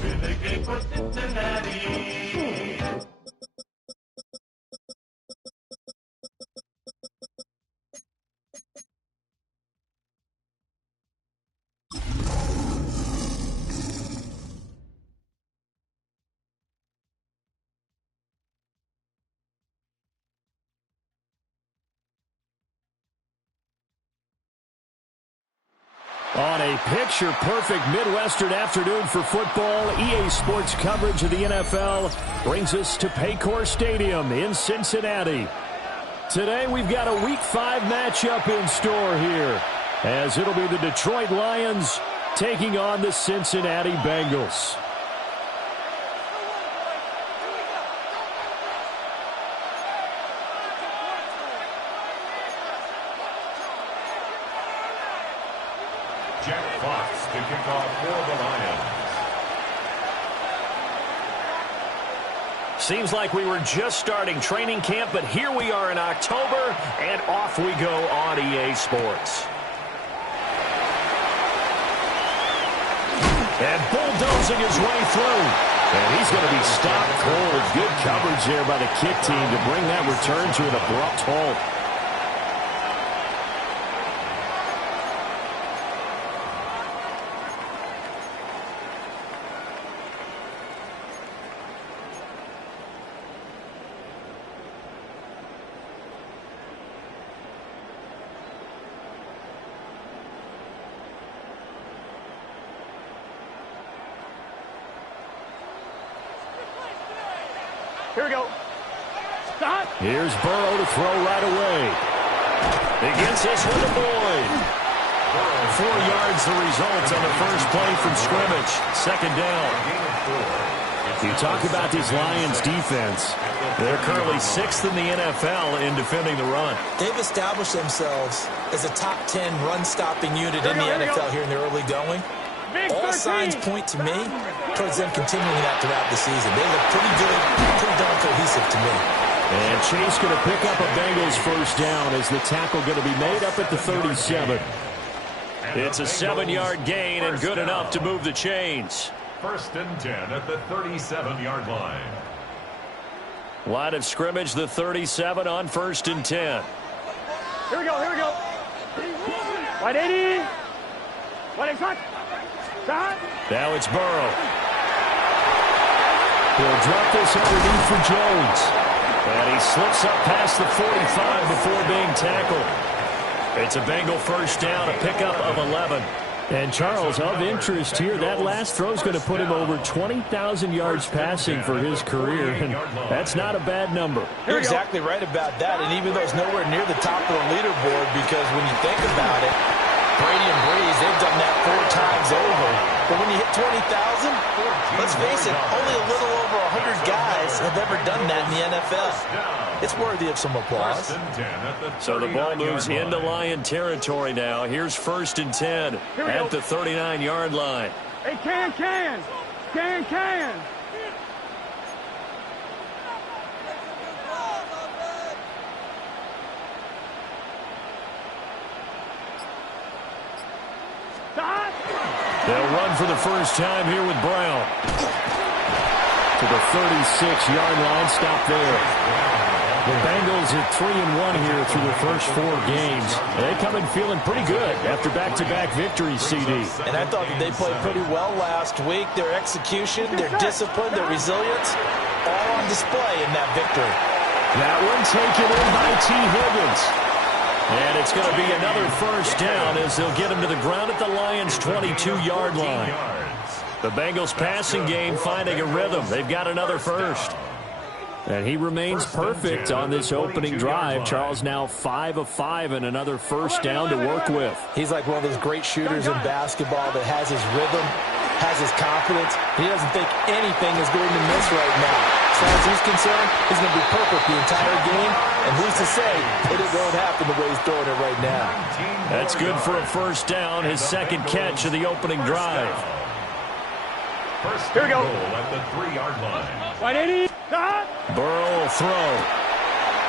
With a game for Cincinnati. On a picture-perfect Midwestern afternoon for football, EA Sports coverage of the NFL brings us to Paycor Stadium in Cincinnati. Today we've got a Week 5 matchup in store here, as it'll be the Detroit Lions taking on the Cincinnati Bengals. Jack Fox to kick off for the Lions. Seems like we were just starting training camp, but here we are in October, and off we go on EA Sports. And bulldozing his way through. And he's going to be stopped cold. Good coverage there by the kick team to bring that return to an abrupt halt. Here we go. Stop. Here's Burrow to throw right away. He gets this one to Boyd. 4 yards the result on the first play from scrimmage. Second down. You talk about this Lions defense. They're currently 6th in the NFL in defending the run. They've established themselves as a top 10 run-stopping unit in the NFL here in the early going. All signs point to me towards them continuing that throughout the season. They look pretty good, pretty darn cohesive to me. And Chase going to pick up a Bengals first down as the tackle going to be made up at the 37. It's a 7-yard gain and good enough to move the chains. 1st and 10 at the 37-yard line. Line of scrimmage, the 37 on 1st and 10. Here we go, here we go. Right 80. Right exact. Now it's Burrow. He'll drop this underneath for Jones. And he slips up past the 45 before being tackled. It's a Bengal first down, a pickup of 11. And Charles, of interest here, that last throw is going to put him over 20,000 yards passing for his career, and that's not a bad number. You're exactly right about that, and even though it's nowhere near the top of the leaderboard, because when you think about it, Brady and Breeze, they've done that 4 times over. But when you hit 20,000, let's face it, only a little over 100 guys have ever done that in the NFL. It's worthy of some applause. So the ball moves into Lion territory now. Here's 1st and 10 at the 39-yard line. Hey, can. Stop. They'll run for the first time here with Brown. To the 36-yard line, stop there. The Bengals at 3-1 here through the first 4 games. They come in feeling pretty good after back-to-back victories, CD. And I thought that they played pretty well last week. Their execution, their discipline, their resilience, all on display in that victory. That one taken in by T. Higgins. And it's going to be another first down as they'll get him to the ground at the Lions' 22-yard line. The Bengals passing game finding a rhythm. They've got another first. And he remains perfect on this opening drive. Charles now 5 of 5 and another first down to work with. He's like one of those great shooters in basketball that has his rhythm, has his confidence. He doesn't think anything is going to miss right now. As far as he's concerned, he's going to be perfect the entire game. And who's to say that it won't happen the way he's throwing it right now. That's good for a first down, his second catch of the opening drive. First Here we go. goal at the 3-yard line. Right, 80. Burrow will throw.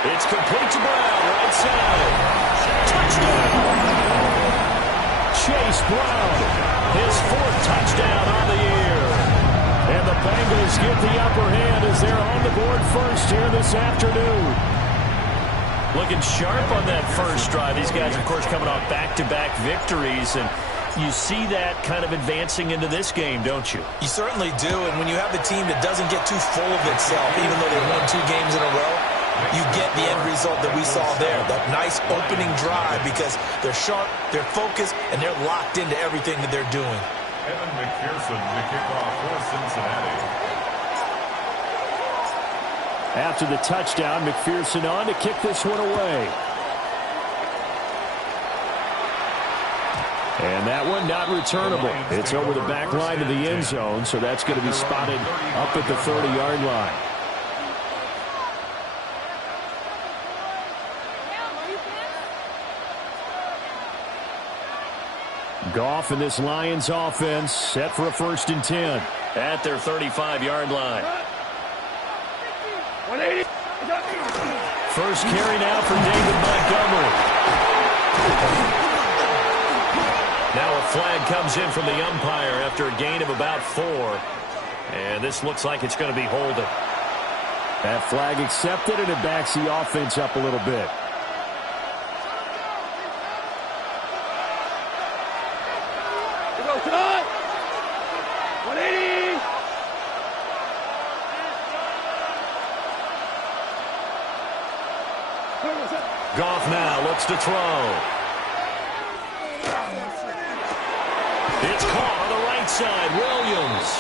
It's complete to Brown, right side. Touchdown! Chase Brown, his 4th touchdown on the year. And the Bengals get the upper hand as they're on the board first here this afternoon. Looking sharp on that first drive. These guys, of course, coming off back-to-back victories, and you see that kind of advancing into this game, don't you? You certainly do, and when you have a team that doesn't get too full of itself, even though they won 2 games in a row, you get the end result that we saw there, that nice opening drive, because they're sharp, they're focused, and they're locked into everything that they're doing. Evan McPherson to kick off for Cincinnati. After the touchdown, McPherson on to kick this one away. And that one not returnable. It's over the back line of the end zone, so that's going to be spotted up at the 30-yard line. Goff and this Lions offense set for a 1st and 10 at their 35-yard line. 180. First carry now for David Montgomery. Now a flag comes in from the umpire after a gain of about 4. And this looks like it's going to be holding. That flag accepted, and it backs the offense up a little bit. Tonight. 180. Goff now looks to throw. It's caught on the right side. Williams.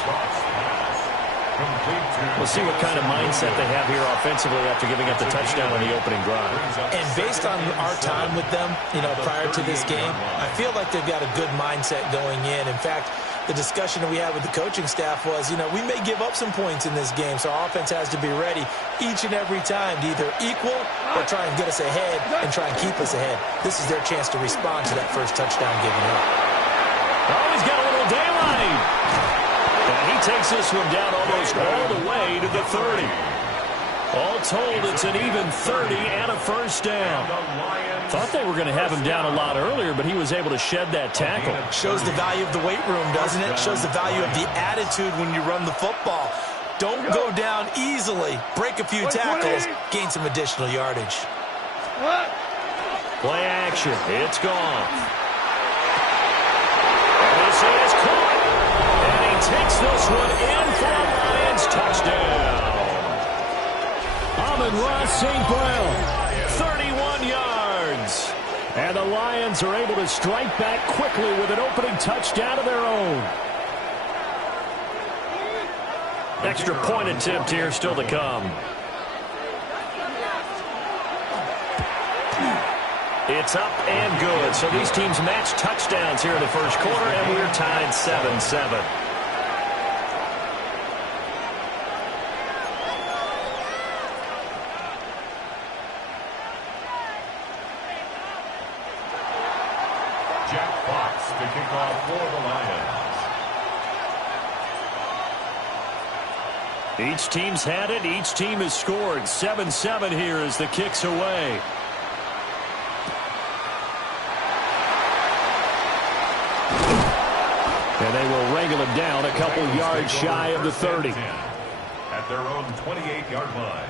We'll see what kind of mindset they have here offensively after giving up the touchdown on the opening drive. And based on our time with them, prior to this game, I feel like they've got a good mindset going in. In fact, the discussion that we had with the coaching staff was, we may give up some points in this game, so our offense has to be ready each and every time to either equal or try and get us ahead and try and keep us ahead. This is their chance to respond to that first touchdown given up. Oh, he's got a little daylight. And he takes this one down almost all the way to the 30. All told, it's an even 30 and a first down. Thought they were going to have him down a lot earlier, but he was able to shed that tackle. Shows the value of the weight room, doesn't it? Shows the value of the attitude when you run the football. Don't go down easily. Break a few tackles. Gain some additional yardage. Play action. It's gone. This is caught. And he takes this one in for a Lions touchdown. Amon-Ra St. Brown, 31 yards. And the Lions are able to strike back quickly with an opening touchdown of their own. Extra point attempt here still to come. It's up and good. So these teams match touchdowns here in the first quarter, and we're tied 7-7. Jack Fox to kick off for the Lions. Each team's had it. Each team has scored. 7-7 here as the kick's away. And they will wrangle him down a couple yards shy of the 30. At their own 28-yard line.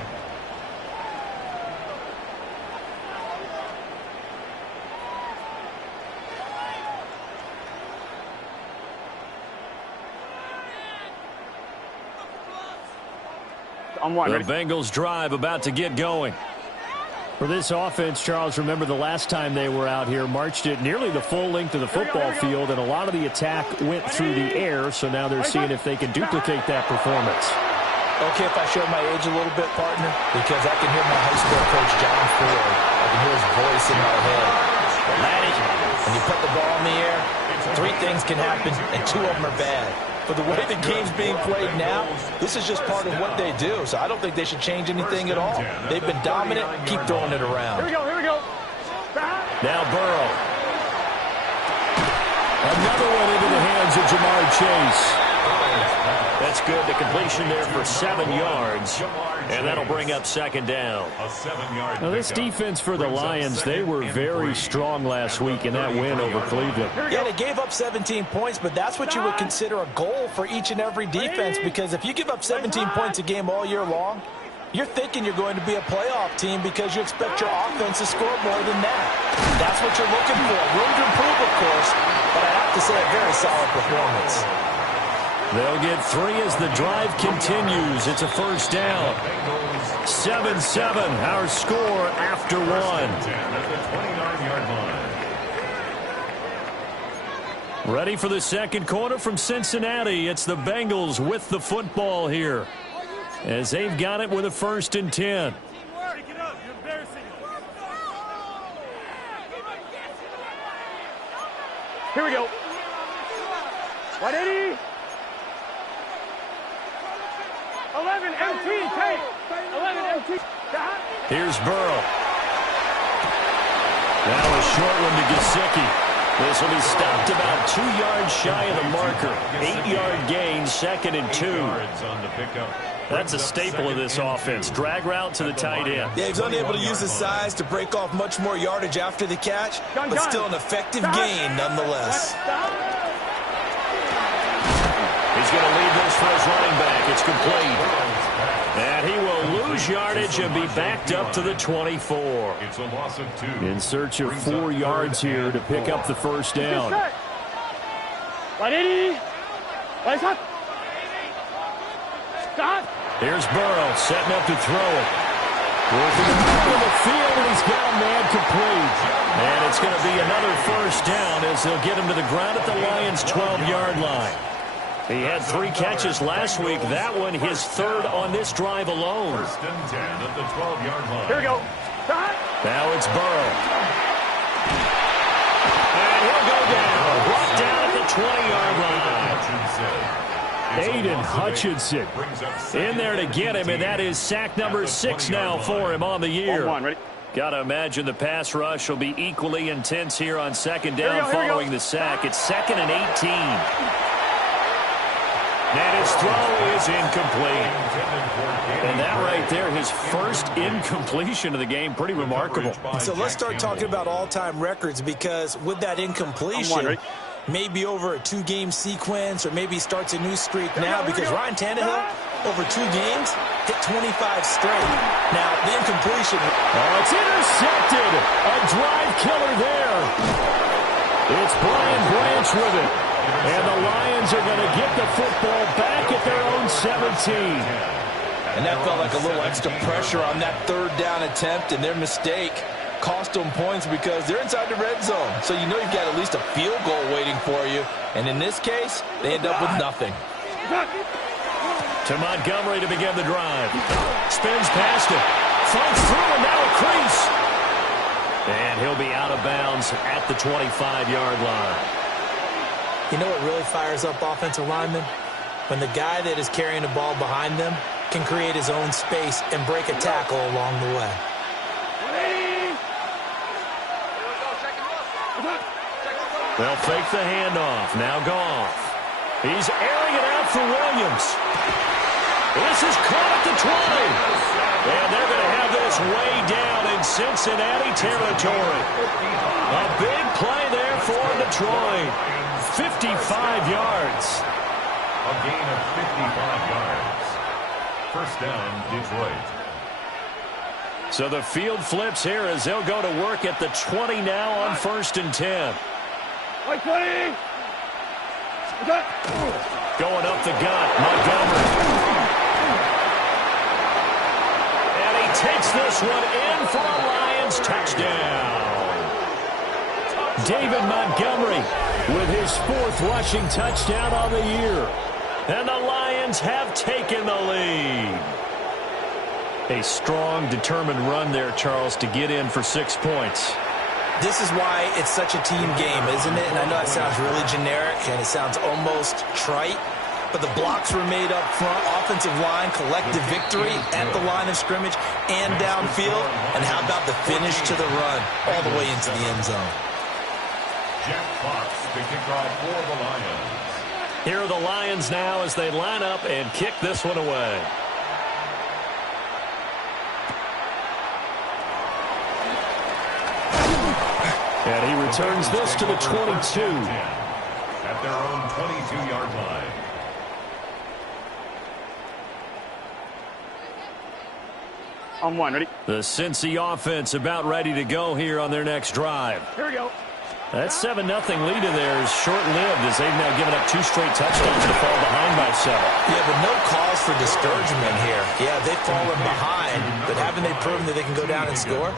The Bengals drive about to get going. For this offense, Charles, remember the last time they were out here, marched it nearly the full length of the football field, and a lot of the attack went through the air, so now they're seeing if they can duplicate that performance. Okay, if I show my age a little bit, partner, because I can hear my high school coach, John Ford. I can hear his voice in my head. Laddie, when you put the ball in the air, 3 things can happen, and 2 of them are bad. But the way the game's being played now, this is just part of what they do. So I don't think they should change anything at all. They've been dominant. Keep throwing it around. Here we go. Now Burrow. Another one into the hands of Jamar Chase. That's good. The completion there for 7 yards. And that'll bring up second down. A 7-yard Now, this defense for the Lions, they were very strong last week in that win over Cleveland. Yeah, they gave up 17 points, but that's what you would consider a goal for each and every defense, because if you give up 17 points a game all year long, you're thinking you're going to be a playoff team because you expect your offense to score more than that. That's what you're looking for. Room to improve, of course, but I have to say a very solid performance. They'll get 3 as the drive continues. It's a first down. 7-7, our score after 1. at the 29-yard line. Ready for the second quarter from Cincinnati. It's the Bengals with the football here, as they've got it with a 1st and 10. Here we go. 180. 11 MT, take. 11 MT. Here's Burrow. Now a short one to Gesicki. This will be stopped about 2 yards shy of the marker. 8-yard gain, 2nd and 2. That's a staple of this offense. Drag route to the tight end. Yeah, he's unable to use his size to break off much more yardage after the catch, but still an effective gain nonetheless. He's going to leave this for his running back. It's complete. And he will lose yardage and be backed up to the 24. It's a loss of 2. In search of 4 yards here to pick up the first down. 180. Stop. Stop. Here's Burrow setting up to throw it. Working the middle of the field, and he's got a man complete. And it's going to be another first down as they'll get him to the ground at the Lions' 12-yard line. He had 3 catches last week. That one his 3rd on this drive alone. 1st and 10 at the 12-yard line. Here we go. Stop. Now it's Burrow. And he'll go down. Brought down at the 20-yard line. Aiden Hutchinson in there to get him, and that is sack number 6 now for him on the year. Got to imagine the pass rush will be equally intense here on 2nd down following the sack. It's 2nd and 18. And his throw is incomplete. And that right there, his first incompletion of the game, pretty remarkable. So let's start talking about all-time records, because with that incompletion, maybe over a 2-game sequence, or maybe he starts a new streak now, because Ryan Tannehill, over 2 games, hit 25 straight. Now, the incompletion. Oh, it's intercepted. A drive killer there. It's Brian Branch with it. And the Lions are going to get the football back at their own 17. And that felt like a little extra pressure on that 3rd down attempt, and their mistake cost them points because they're inside the red zone. So you know you've got at least a field goal waiting for you. And in this case, they end up with nothing. To Montgomery to begin the drive. Spins past him. Fights through, and now a crease. And he'll be out of bounds at the 25-yard line. You know what really fires up offensive linemen? When the guy that is carrying the ball behind them can create his own space and break a tackle along the way. They'll fake the handoff. Now Goff. He's airing it out for Williams. This is caught at the 20. And they're going to have this way down in Cincinnati territory. A big play there for Detroit. 55 yards. A gain of 55 yards. First down, Detroit. So the field flips here as they'll go to work at the 20 now on 1st and 10. Going up the gut, Montgomery. And he takes this one in for a Lions touchdown. David Montgomery with his 4th rushing touchdown on the year. And the Lions have taken the lead. A strong, determined run there, Charles, to get in for 6 points. This is why it's such a team game, isn't it? And I know that sounds really generic, and it sounds almost trite, but the blocks were made up front. Offensive line, collective victory at the line of scrimmage and downfield. And how about the finish to the run all the way into the end zone? Jack Fox, the kickoff for the Lions. Here are the Lions now as they line up and kick this one away. And he returns this to the 22. At their own 22-yard line. On one, ready? The Cincy offense about ready to go here on their next drive. Here we go. That 7-0 lead of theirs short-lived as they've now given up 2 straight touchdowns to fall behind by 7. Yeah, but no cause for discouragement here. Yeah, they've fallen behind, but haven't they proven that they can go down and score?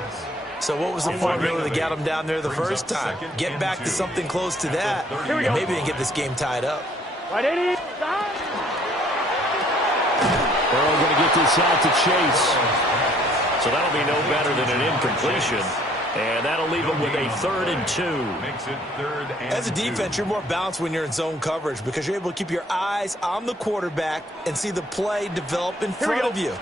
So what was the formula that got them down there the first time? Get back to something close to that, and maybe they can get this game tied up. Right, 80. Burrow going to get this out to Chase. So that'll be no better than an incompletion. And that'll leave them with a 3rd and 2. As a defense, you're more balanced when you're in zone coverage because you're able to keep your eyes on the quarterback and see the play develop in front of you.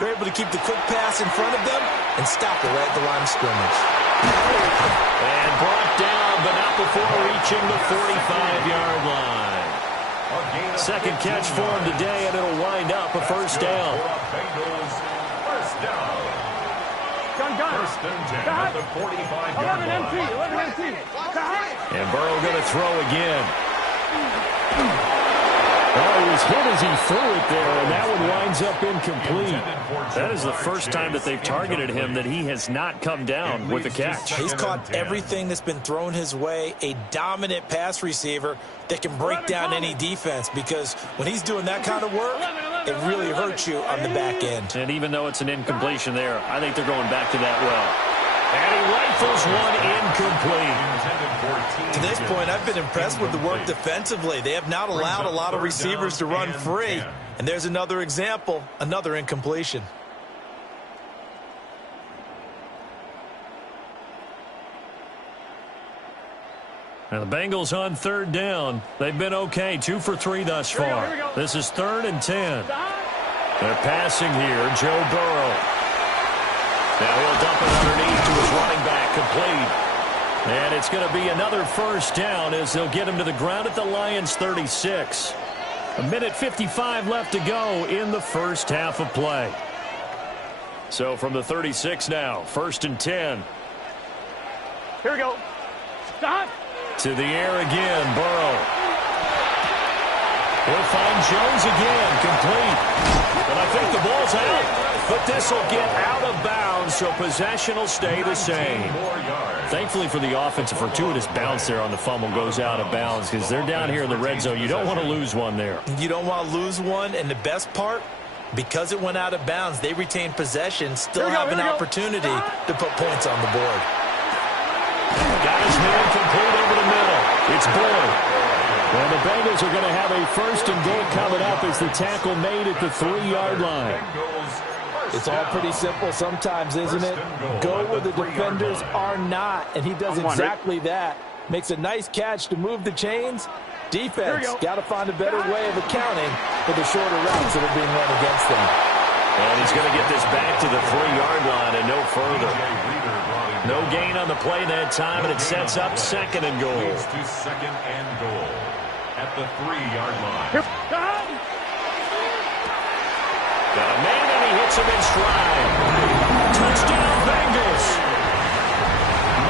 You're able to keep the quick pass in front of them and stop it right at the line of scrimmage. And brought down, but not before reaching the 45-yard line. Second catch for him today, and it'll wind up a first down. First and 10 at the 45-yard line. 11 MT. And Burrow going to throw again. Well, he was hit as he threw it there, and that one winds up incomplete. That is the first time that they've targeted him that he has not come down with a catch. He's caught everything that's been thrown his way, a dominant pass receiver that can break down any defense because when he's doing that kind of work, it really hurts you on the back end. And even though it's an incompletion there, I think they're going back to that well. And he rifles one incomplete. To this point, I've been impressed with the work defensively. They have not allowed a lot of receivers to run free. And there's another example, another incompletion. Now the Bengals on 3rd down. They've been okay, 2 for 3 thus far. This is 3rd and 10. They're passing here, Joe Burrow. Now he'll dump it underneath to his running back, complete. And it's going to be another first down as they'll get him to the ground at the Lions' 36. 1:55 left to go in the first half of play. So from the 36 now, 1st and 10. Here we go. Stop. To the air again, Burrow. He'll find Jones again, complete. But I think the ball's out. But this will get out of bounds, so possession will stay the same. Thankfully for the offense, a fortuitous bounce there on the fumble goes out of bounds because they're down here in the red zone. You don't want to lose one there. You don't want to lose one, and the best part, because it went out of bounds, they retain possession, still have an opportunity to put points on the board. Got his man complete over the middle. It's Boyd. And the Bengals are going to have a 1st and goal coming up as the tackle made at the 3-yard line. It's all pretty simple sometimes, isn't it? Go where the defenders are not, and he does exactly that. Makes a nice catch to move the chains. Defense got to find a better way of accounting for the shorter routes that are being run against them. And he's going to get this back to the 3-yard line and no further. No gain on the play that time, and it sets up 2nd and goal. To 2nd and goal at the 3-yard line. Got a man, and he hits him in stride. Touchdown, Bengals.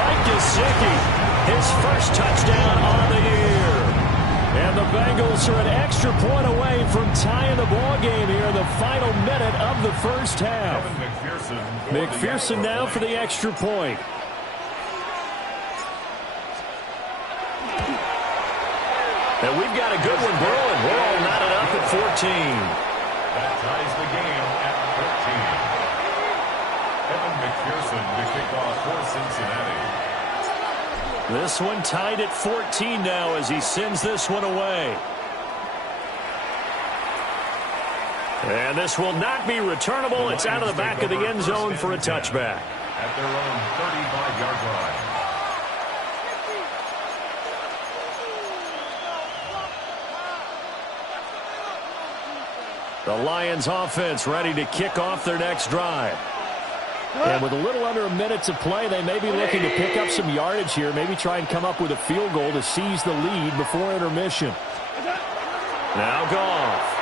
Mike Gesicki, his first touchdown on the year. And the Bengals are an extra point away from tying the ball game here in the final minute of the first half. McPherson now for the extra point. And we've got a good one brewing. We're all knotted up at 14. That ties the game at 14. Evan McPherson to kick off for Cincinnati. This one tied at 14 now as he sends this one away. And this will not be returnable. It's out of the back of the end zone for a touchback. At their own 35-yard line. The Lions offense ready to kick off their next drive. And with a little under a minute to play, they may be looking to pick up some yardage here, maybe try and come up with a field goal to seize the lead before intermission. Now Goff.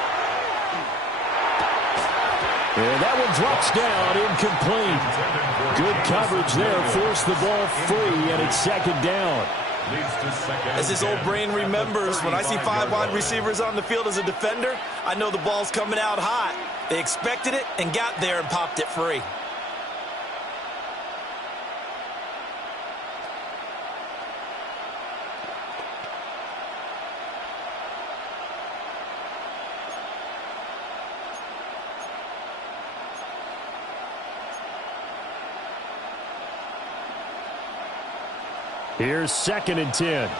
And that one drops down, incomplete. Good coverage there, forced the ball free, and it's second down. As his old brain remembers, when I see 5 wide receivers on the field as a defender, I know the ball's coming out hot. They expected it and got there and popped it free. Here's 2nd and 10.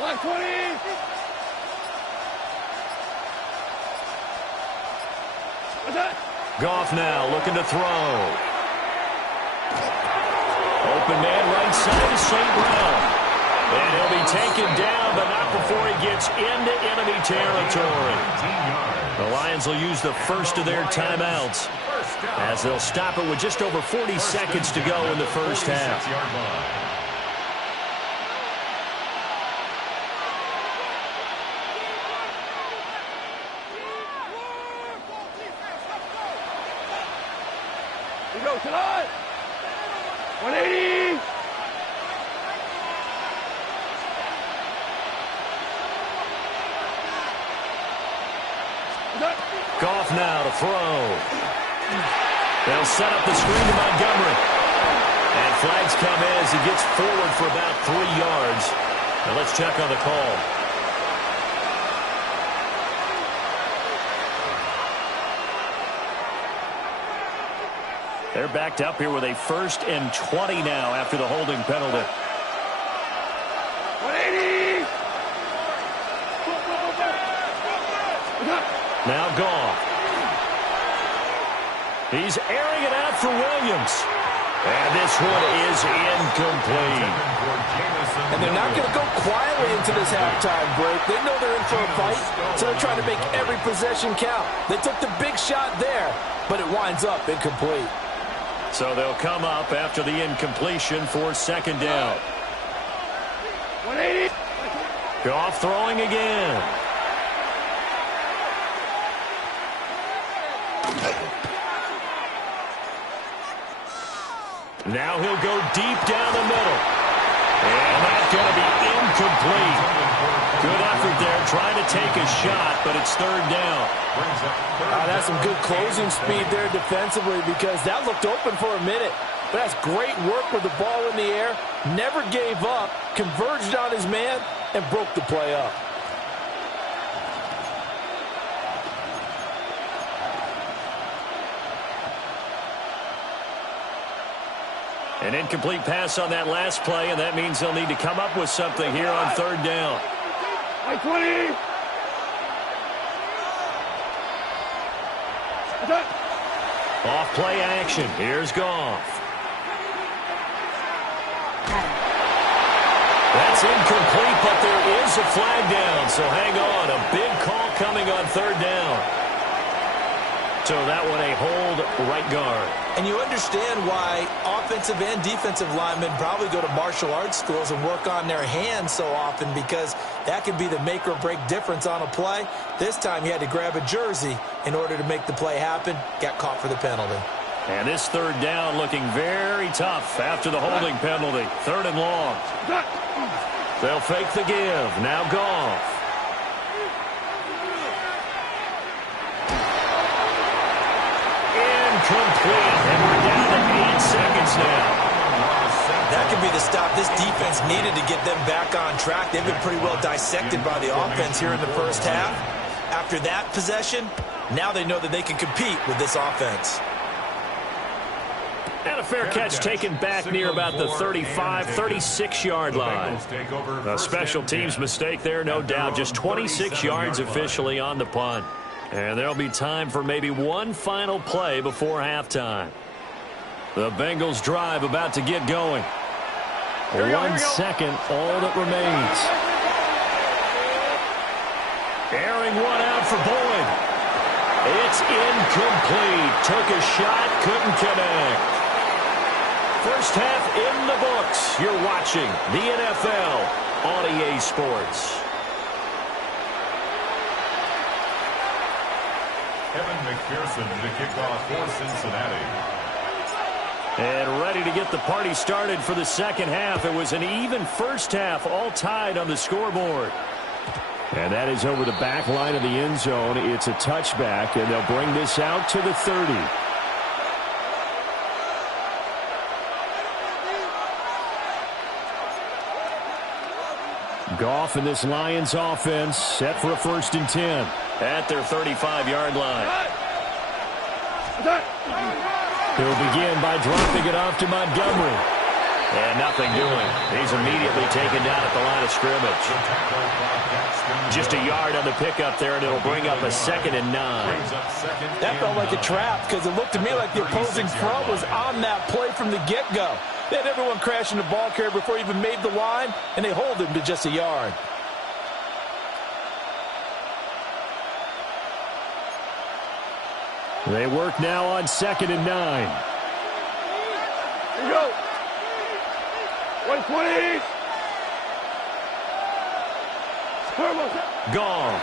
Black 20. What's that? Goff now looking to throw. Open man right side of St. Brown. And he'll be taken down, but not before he gets into enemy territory. The Lions will use the first of their timeouts, as they'll stop it with just over 40 seconds to go in the first half. We go tonight. 180. Goff now to throw. They'll set up the screen to Montgomery. And flags come in as he gets forward for about 3 yards. Now let's check on the call. They're backed up here with a 1st and 20 now after the holding penalty. 180. Now Goff. He's airing it out for Williams. And this one is incomplete. And they're not going to go quietly into this halftime break. They know they're in for a fight, so they're trying to make every possession count. They took the big shot there, but it winds up incomplete. So they'll come up after the incompletion for 2nd down. 180. Goff throwing again. Now he'll go deep down the middle. And that's going to be incomplete. Good effort there, trying to take a shot, but it's 3rd down. That's some good closing speed there defensively, because that looked open for a minute. But that's great work with the ball in the air. Never gave up, converged on his man, and broke the play up. An incomplete pass on that last play, and that means they'll need to come up with something here on 3rd down. 20. Off play action. Here's Goff. That's incomplete, but there is a flag down, so hang on. A big call coming on 3rd down. So that one a hold right guard. And you understand why offensive and defensive linemen probably go to martial arts schools and work on their hands so often, because that can be the make or break difference on a play. This time he had to grab a jersey in order to make the play happen. Got caught for the penalty. And this 3rd down looking very tough after the holding penalty. 3rd and long. They'll fake the give. Now Goff. Complete, and we're down to 8 seconds now. That could be the stop this defense needed to get them back on track. They've been pretty well dissected by the offense here in the first half. After that possession, now they know that they can compete with this offense. And a fair catch taken back near about the 35, 36-yard line. A special teams mistake there, no doubt. Just 26 yards officially on the punt. And there'll be time for maybe one final play before halftime. The Bengals drive about to get going. 1 second, all that remains. Airing one out for Boyd. It's incomplete. Took a shot, couldn't connect. first half in the books. You're watching the NFL on EA Sports. Evan McPherson to kick off for Cincinnati. And ready to get the party started for the second half. It was an even first half, all tied on the scoreboard. And that is over the back line of the end zone. It's a touchback, and they'll bring this out to the 30. Goff and this Lions offense set for a 1st and 10 at their 35-yard line. He'll begin by dropping it off to Montgomery. And nothing doing. He's immediately taken down at the line of scrimmage. Just a yard on the pickup there, and it'll bring up a 2nd and 9. That felt like a trap because it looked to me like the opposing front was on that play from the get-go. They had everyone crashing the ball carrier before he even made the line, and they hold him to just a yard. They work now on 2nd and 9. Here we go. 120. Goff.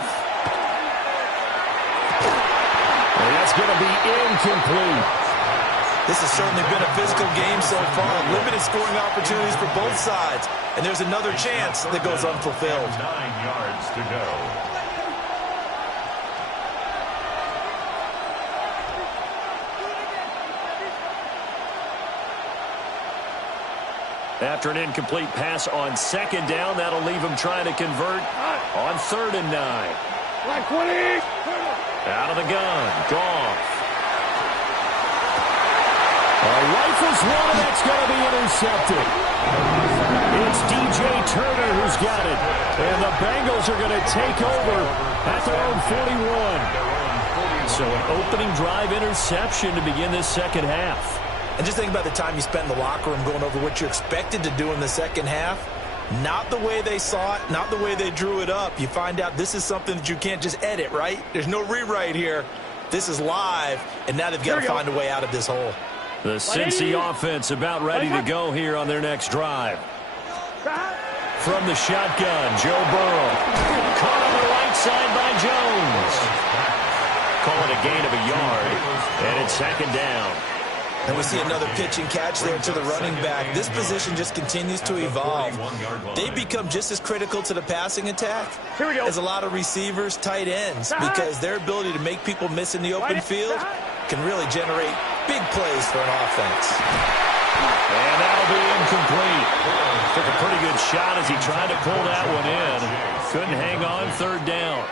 And that's going to be incomplete. This has certainly been a physical game so far. Limited scoring opportunities for both sides. And there's another chance that goes unfulfilled. 9 yards to go. After an incomplete pass on 2nd down, that'll leave him trying to convert on 3rd and 9. Like 20. Out of the gun, Goff. Rifles one, and that's going to be intercepted. It's DJ Turner who's got it. And the Bengals are going to take over at their own 41. So an opening drive interception to begin this second half. And just think about the time you spend in the locker room going over what you're expected to do in the second half. Not the way they saw it, not the way they drew it up. You find out this is something that you can't just edit, right? There's no rewrite here. This is live, and now they've got to find a way out of this hole. The Cincy offense about ready to go here on their next drive. From the shotgun, Joe Burrow. Caught on the right side by Jones. Call it a gain of a yard, and it's 2nd down. And we see another pitch and catch there to the running back. This position just continues to evolve. They become just as critical to the passing attack as a lot of receivers, tight ends, because their ability to make people miss in the open field can really generate big plays for an offense. And that'll be incomplete. Took a pretty good shot as he tried to pull that one in. Couldn't hang on 3rd down.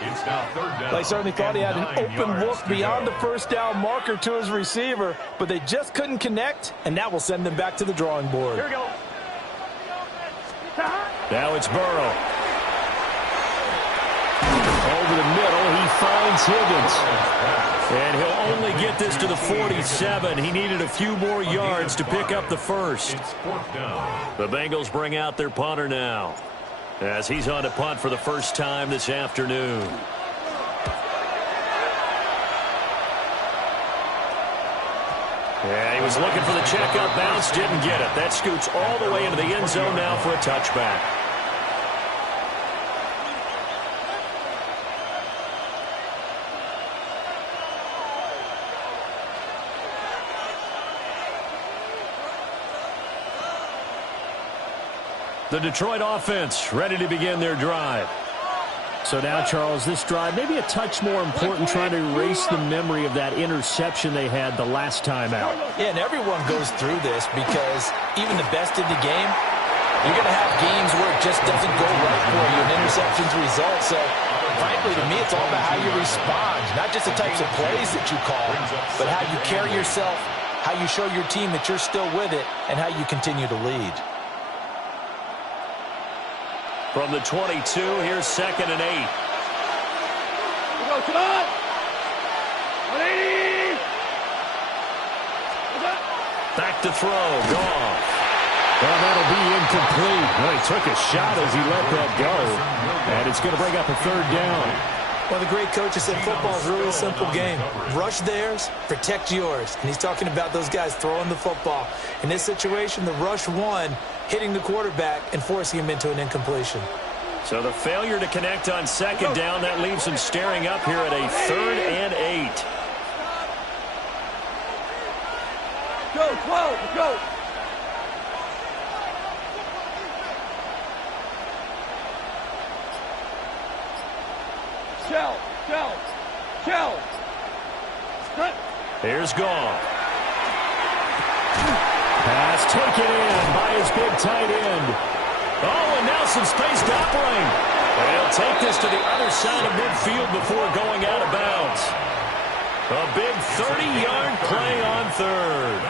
It's now 3rd down. They certainly thought he had an open look beyond the 1st down marker to his receiver, but they just couldn't connect, and that will send them back to the drawing board. Here we go. Now it's Burrow. Over the middle, he finds Higgins. And he'll only get this to the 47. He needed a few more yards to pick up the 1st. It's 4th down. The Bengals bring out their punter now, as he's on to punt for the first time this afternoon. Yeah, he was looking for the checkup bounce, didn't get it. That scoots all the way into the end zone now for a touchback. The Detroit offense ready to begin their drive. So now, Charles, this drive maybe a touch more important, trying to erase the memory of that interception they had the last time out. Yeah, and everyone goes through this because even the best in the game, you're going to have games where it just doesn't go right for you, and interceptions result. So, frankly, to me, it's all about how you respond, not just the types of plays that you call, but how you carry yourself, how you show your team that you're still with it, and how you continue to lead. From the 22, here's 2nd and 8. Here we go, sit on. 180. Back to throw, Goff. Well, that'll be incomplete. Well, he took a shot as he let that go. And it's going to bring up a 3rd down. One of the great coaches said football is really a simple game. Rush theirs, protect yours. And he's talking about those guys throwing the football. In this situation, the rush one, hitting the quarterback and forcing him into an incompletion. So the failure to connect on second down, that leaves him staring up here at a 3rd and 8. Go, 12, go. Shell. Here's Goff. Pass taken in by his big tight end. Oh, and now some space to operate. And he'll take this to the other side of midfield before going out of bounds. A big 30-yard play on 3rd.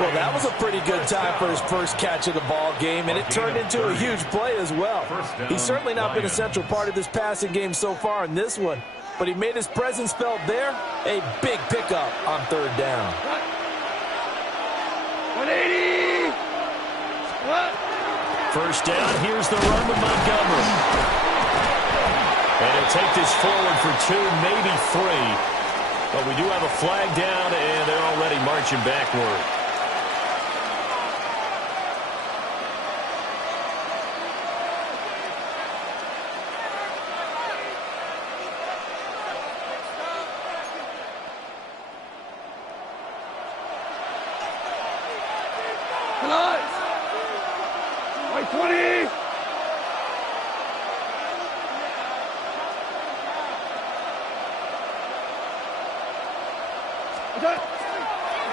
Well, that was a pretty good time for his first catch of the ball game, and it turned into a huge play as well. He's certainly not been a central part of this passing game so far in this one, but he made his presence felt there. A big pickup on 3rd down. 180. First down, here's the run with Montgomery. And he'll take this forward for 2, maybe 3. But we do have a flag down, and they're already marching backward. White 20.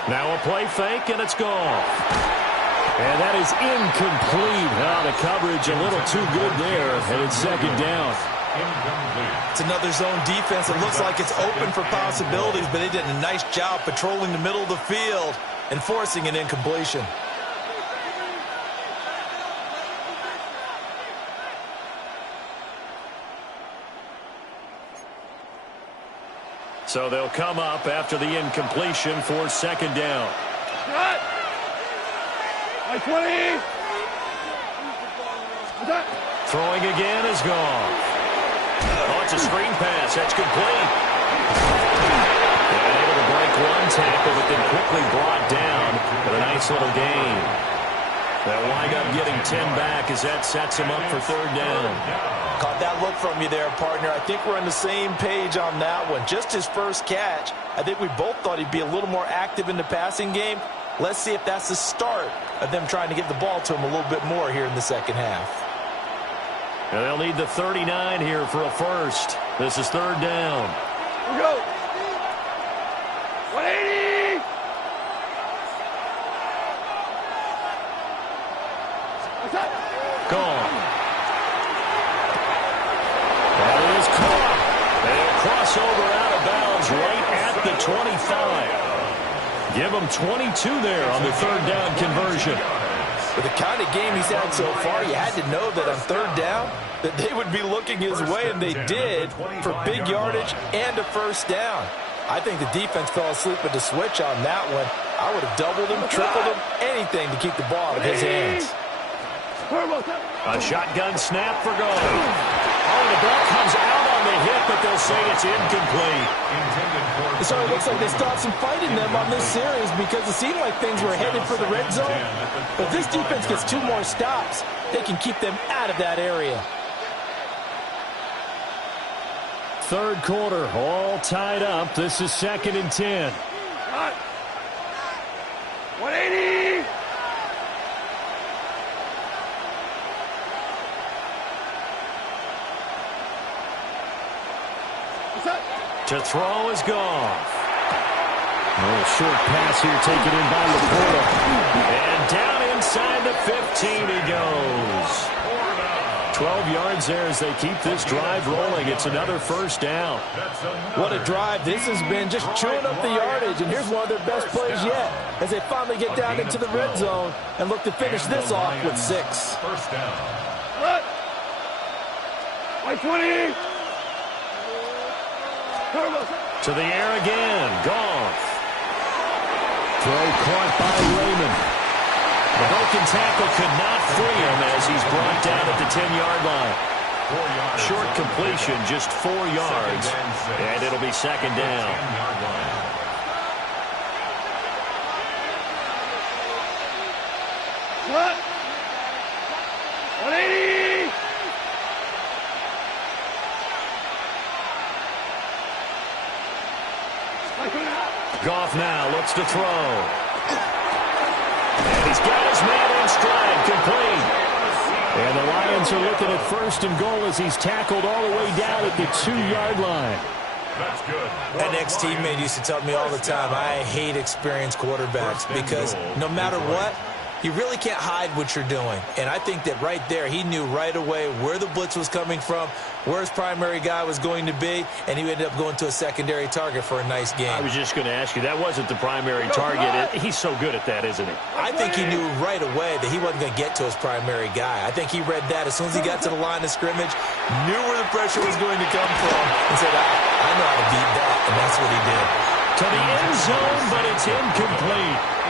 Now a play fake, and it's gone. And that is incomplete. The coverage a little too good there, and it's 2nd down. It's another zone defense. It looks like it's open for possibilities, but they did a nice job patrolling the middle of the field and forcing an incompletion. So they'll come up after the incompletion for 2nd down. White 20. Throwing again is gone. Oh, it's a screen pass. That's complete. And able to break one tackle, but then quickly brought down with a nice little gain. They'll wind up getting 10 back as that sets him up for 3rd down. Caught that look from you there, partner. I think we're on the same page on that one. Just his first catch. I think we both thought he'd be a little more active in the passing game. Let's see if that's the start of them trying to get the ball to him a little bit more here in the second half. And they'll need the 39 here for a first. This is 3rd down. Here we go. 180. Gone. That is caught. They'll cross over out of bounds right at the 25. Give him 22 there on the 3rd down conversion. With the kind of game he's had so far, you had to know that on 3rd down that they would be looking his way, and they did, for big yardage and a first down. I think the defense fell asleep with the switch on that one. I would have doubled him, tripled him, anything to keep the ball out of his hands. A shotgun snap for goal. Oh, the ball comes out on the hit, but they'll say it's incomplete. So it looks like they stopped some fight in them on this series because it seemed like things were headed for the red zone. But this defense gets 2 more stops. They can keep them out of that area. 3rd quarter, all tied up. This is 2nd and 10. 180. To throw is gone. A short pass here taken in by Laporta. And down inside the 15 he goes. 12 yards there as they keep this drive rolling. It's another first down. What a drive this has been, just chewing up the yardage. And here's one of their best plays yet as they finally get down into the red zone and look to finish this off with 6. First down. White 20. To the air again. Goff. Throw caught by Raymond. The broken tackle could not free him as he's brought down at the 10-yard line. Short completion, just 4 yards, and it'll be second down. What? 180! Goff now looks to throw. And he's got his man in stride, complete. And the Lions are looking at first and goal as he's tackled all the way down at the 2-yard line. That's good. An ex-teammate used to tell me all the time, I hate experienced quarterbacks because no matter what, you really can't hide what you're doing. And I think that right there, he knew right away where the blitz was coming from, where his primary guy was going to be, and he ended up going to a secondary target for a nice game. I was just going to ask you, that wasn't the primary target. He's so good at that, isn't he? I think he knew right away that he wasn't going to get to his primary guy. I think he read that as soon as he got to the line of scrimmage, knew where the pressure was going to come from, and said, I know how to beat that, and that's what he did. To the end zone, but it's incomplete.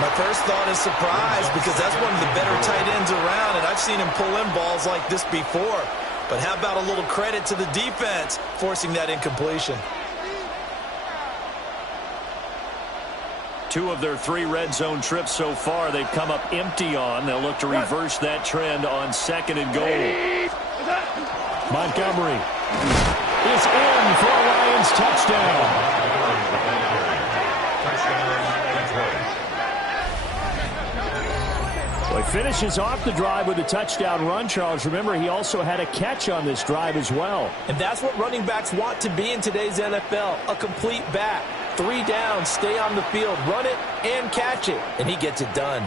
My first thought is surprise because that's one of the better tight ends around, and I've seen him pull in balls like this before. But how about a little credit to the defense forcing that incompletion? 2 of their 3 red zone trips so far, they've come up empty on. They'll look to reverse that trend on second and goal. Montgomery is in for a Lions touchdown. Well, he finishes off the drive with a touchdown run, Charles. Remember, he also had a catch on this drive as well. And that's what running backs want to be in today's NFL, a complete back. 3 downs, stay on the field, run it, and catch it. And he gets it done.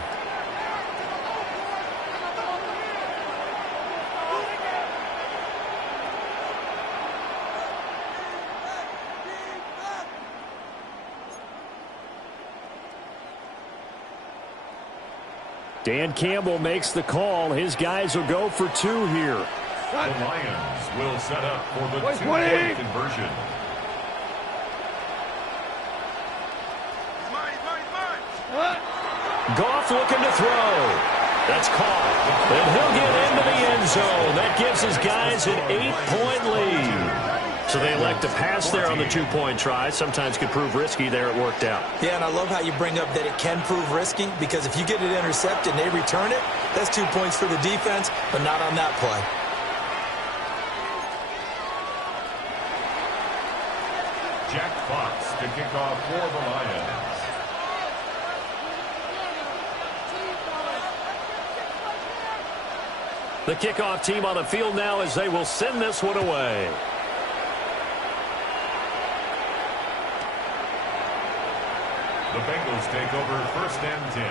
Dan Campbell makes the call. His guys will go for 2 here. The Lions will set up for the 2-point conversion. Goff looking to throw. That's caught. And he'll get into the end zone. That gives his guys an 8-point lead. So they elect to pass there on the 2-point try. Sometimes could prove risky. There it worked out. Yeah, and I love how you bring up that it can prove risky because if you get it intercepted and they return it, that's 2 points for the defense, but not on that play. Jack Fox to kick off for the Lions. The kickoff team on the field now as they will send this one away. The Bengals take over first and 10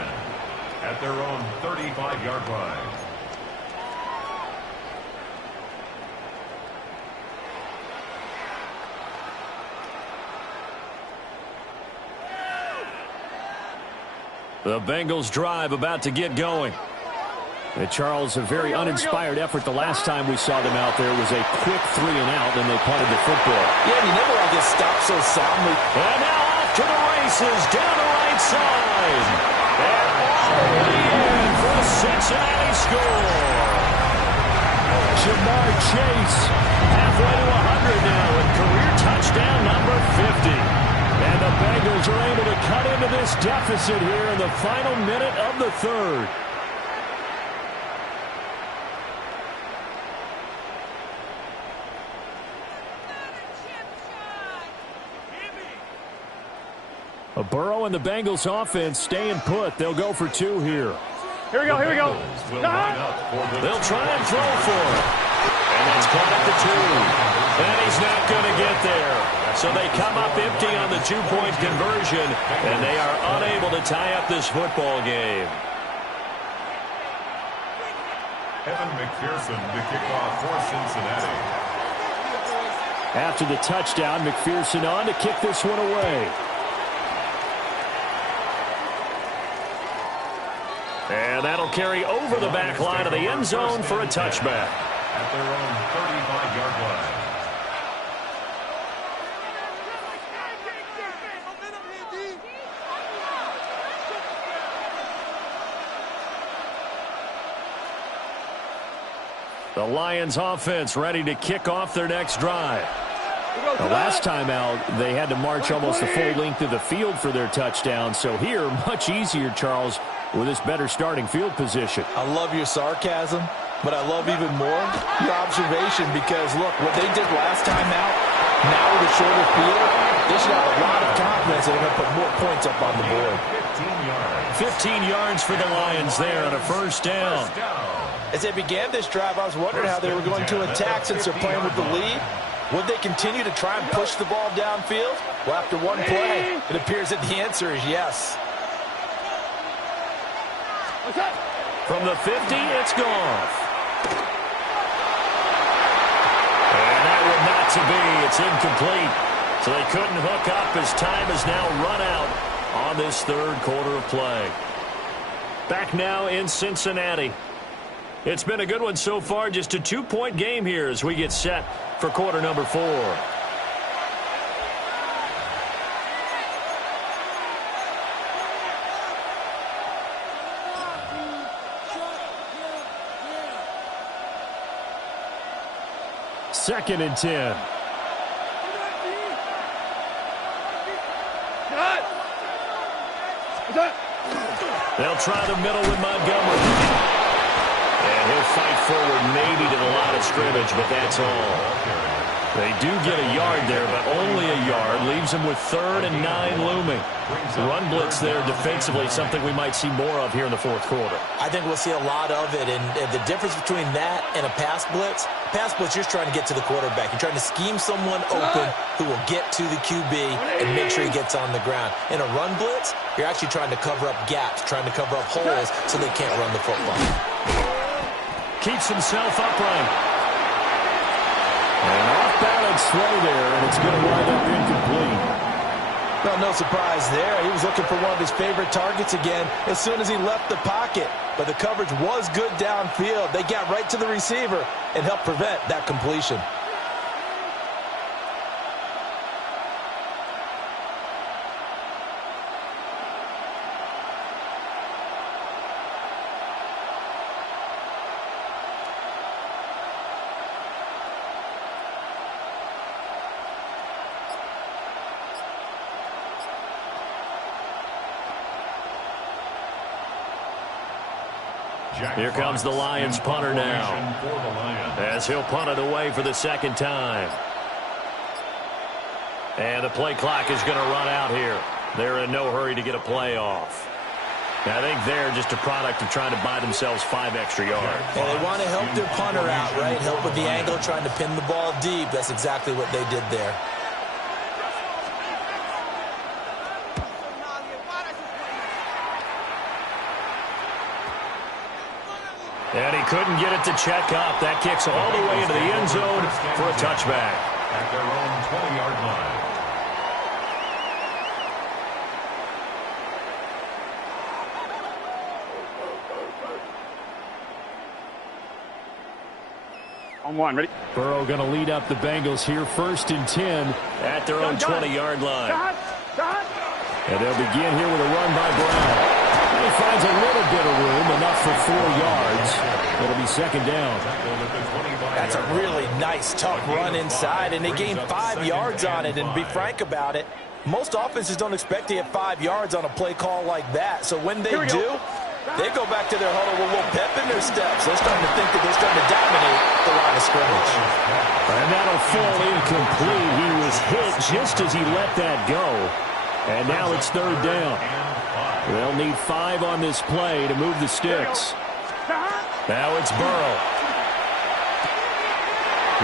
at their own 35-yard line. The Bengals drive about to get going. And Charles, a very uninspired effort the last time we saw them out there. It was a quick 3 and out, and they punted the football. Yeah, you never want to get stopped so soundly. And now off to the races, down the right side. And all the way in for a Cincinnati score. Jamar Chase, halfway to 100 now, and career touchdown number 50. And the Bengals are able to cut into this deficit here in the final minute of the 3rd. Burrow and the Bengals offense staying put. They'll go for 2 here. Here we go, here we go. They'll try and throw for it. And that's caught at the 2. And he's not going to get there. So they come up empty on the 2-point conversion, and they are unable to tie up this football game. Evan McPherson to kick off for Cincinnati. After the touchdown, McPherson on to kick this one away. And that'll carry over the back line of the end zone for a touchback. At their own 35-yard line. The Lions offense ready to kick off their next drive. The last time out, they had to march almost the full length of the field for their touchdown. So here, much easier, Charles, with this better starting field position. I love your sarcasm, but I love even more your observation because, look, what they did last time out, now with a shorter field, they should have a lot of confidence that they're going to put more points up on the board. 15 yards for the Lions there on a first down. As they began this drive, I was wondering how they were going to attack since they're playing with the lead. Would they continue to try and push the ball downfield? Well, after one play, it appears that the answer is yes. From the 50, it's gone. And that one not to be. It's incomplete. So they couldn't hook up as time is now run out on this third quarter of play. Back now in Cincinnati. It's been a good one so far. Just a 2-point game here as we get set for quarter number 4. Second and 10. They'll try the middle with Montgomery. And he'll fight forward maybe to the line of scrimmage, but that's all. They do get a yard there, but only a yard. Leaves them with 3rd and 9 looming. Run blitz there defensively, something we might see more of here in the fourth quarter. I think we'll see a lot of it, and the difference between that and a pass blitz, you're trying to get to the quarterback. You're trying to scheme someone open who will get to the QB and make sure he gets on the ground. In a run blitz, you're actually trying to cover up gaps, trying to cover up holes so they can't run the football. Keeps himself upright. An off-balance throw there, and it's going to wind up incomplete. Well, no surprise there. He was looking for one of his favorite targets again as soon as he left the pocket. But the coverage was good downfield. They got right to the receiver and helped prevent that completion. Here comes the Lions punter now, as he'll punt it away for the second time. And the play clock is going to run out here. They're in no hurry to get a play off. I think they're just a product of trying to buy themselves 5 extra yards. And they want to help their punter out, right? Help with the angle, trying to pin the ball deep. That's exactly what they did there. And he couldn't get it to check up. That kicks all the way into the end zone for a touchback. At their own 20-yard line. On one, ready? Burrow going to lead up the Bengals here, 1st and 10 at their own 20-yard line. And they'll begin here with a run by Brown. And he finds a little bit of room, enough for 4 yards. It'll be second down. That's a really nice, tough run inside, and they gained 5 yards on it. And to be frank about it, most offenses don't expect to get 5 yards on a play call like that. So when they do, they go back to their huddle with a little pep in their steps. They're starting to think that they're starting to dominate the line of scrimmage. And that'll fall incomplete. He was hit just as he let that go. And now it's 3rd down. They'll need 5 on this play to move the sticks. Now it's Burrow.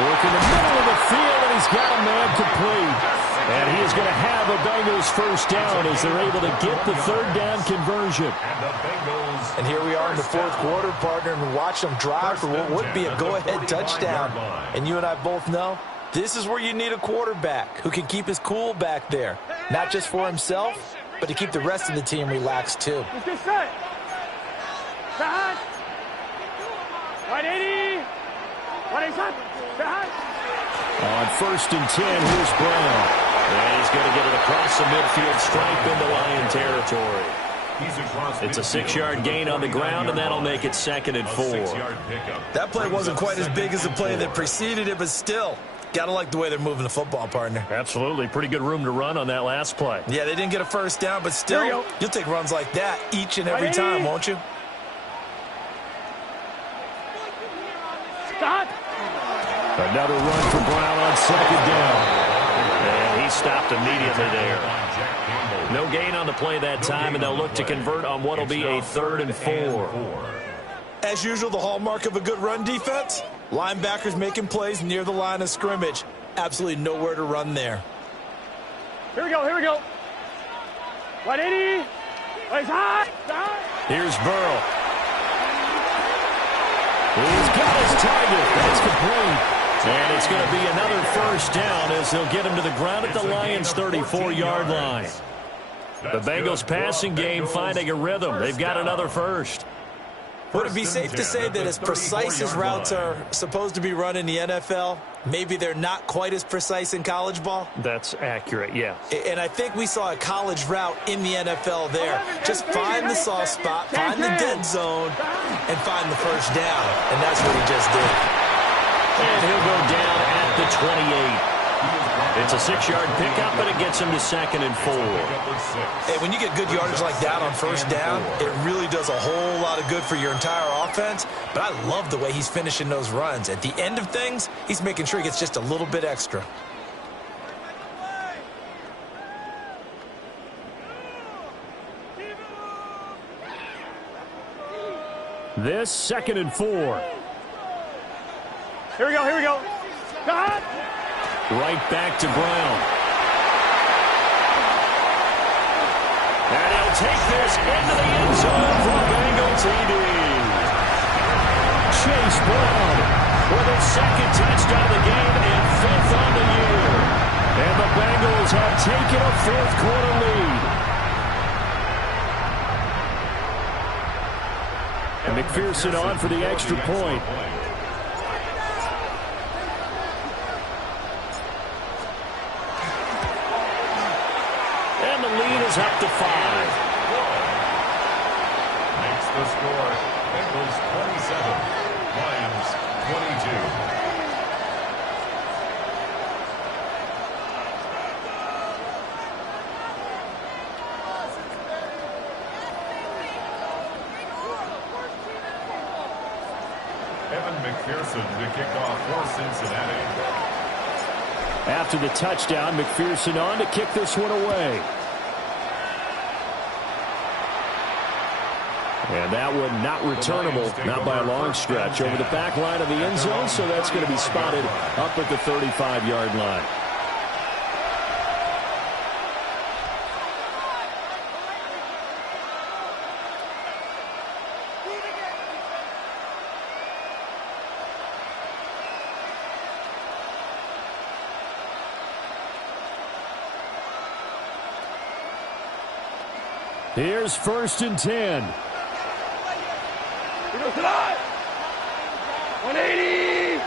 Working the middle of the field, and he's got a man complete. And he is going to have a Bengals first down as they're able to get the 3rd down conversion. And here we are in the 4th quarter, partner, and watch them drive for what would be a go-ahead touchdown. And you and I both know this is where you need a quarterback who can keep his cool back there. Not just for himself, but to keep the rest of the team relaxed too. Let's get set. Set. 180. 180. Set. On 1st and 10, here's Brown. And he's going to get it across the midfield stripe into Lion territory. It's a 6-yard gain on the ground, and that'll make it 2nd and 4. That play wasn't quite as big as the play that preceded it, but still, got to like the way they're moving the football, partner. Absolutely. Pretty good room to run on that last play. Yeah, they didn't get a first down, but still, you'll take runs like that each and every time, won't you? Stop. Another run for Brown on 2nd down. And he stopped immediately there. No gain on the play that time, and they'll look to convert on what will be a 3rd and 4. As usual, the hallmark of a good run defense, linebackers making plays near the line of scrimmage. Absolutely nowhere to run there. Here we go, here we go. 180. Place high. Here's Burrow. He's got his target. That's complete. And it's going to be another first down as they'll get him to the ground at the Lions' 34-yard line. The Bengals passing game finding a rhythm. They've got another first. Would it be safe to say that as precise as routes are supposed to be run in the NFL, maybe they're not quite as precise in college ball? That's accurate, yeah. And I think we saw a college route in the NFL there. Just find the soft spot, find the dead zone, and find the first down. And that's what he just did. And he'll go down at the 28. It's a 6-yard pickup, but it gets him to 2nd and 4. Hey, when you get good yardage like that on first down, it really does a whole lot of good for your entire offense. But I love the way he's finishing those runs. At the end of things, he's making sure he gets just a little bit extra. This 2nd and 4. Here we go, here we go. Stop. Right back to Brown. And he'll take this into the end zone for a Bengal TD. Chase Brown with his 2nd touchdown of the game and 5th on the year. And the Bengals have taken a 4th quarter lead. And McPherson on for the extra point. Is up to 5. Makes the score. Bengals 27, Lions 22. Evan McPherson to kick off for Cincinnati. After the touchdown, McPherson on to kick this one away. And that one not returnable, not by a long stretch, over the back line of the end zone, so that's going to be spotted up at the 35-yard line. Here's 1st and 10. 180.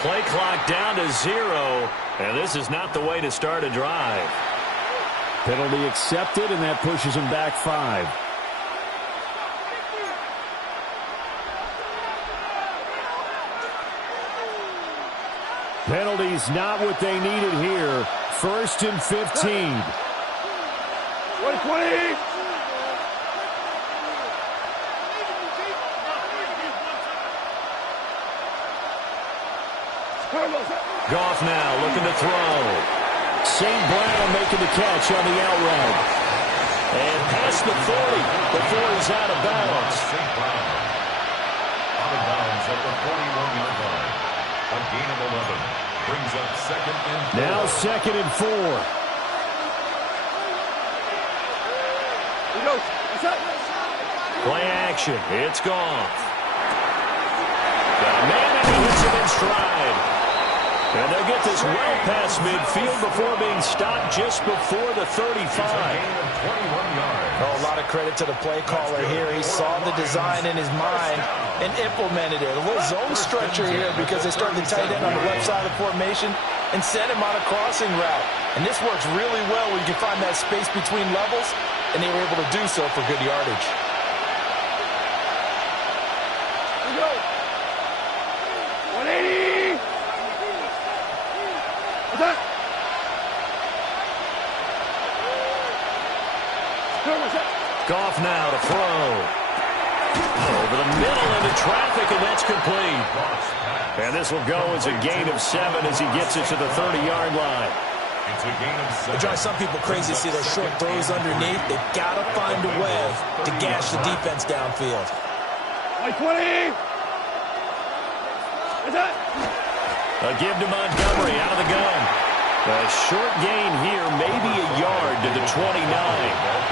Play clock down to 0, and this is not the way to start a drive. Penalty accepted, and that pushes him back 5. Penalties not what they needed here. 1st and 15. 120. Goff now looking to throw. St. Brown making the catch on the out route. And past the 40 before he's out of bounds. St. Brown out of bounds at the 41-yard line. A gain of 11. Brings up 2nd and 4. Now 2nd and 4. Play action. It's Goff. Got a man and he hits him in stride. And they'll get this well past midfield before being stopped just before the 35. Oh, a lot of credit to the play caller here. He saw the design in his mind and implemented it. A little zone stretcher here because they started the tight end on the left side of the formation and sent him on a crossing route. And this works really well when you can find that space between levels, and they were able to do so for good yardage. Here we go. 180. Attack. Goff now to throw. Over the middle into traffic, and that's complete. And this will go as a gain of 7 as he gets it to the 30-yard line. It's a gain of 7. It drives some people crazy to see those short throws underneath. They've got to find a way to gash the defense downfield. 20. Attack. A give to Montgomery out of the gun. A short gain here, maybe a yard to the 29.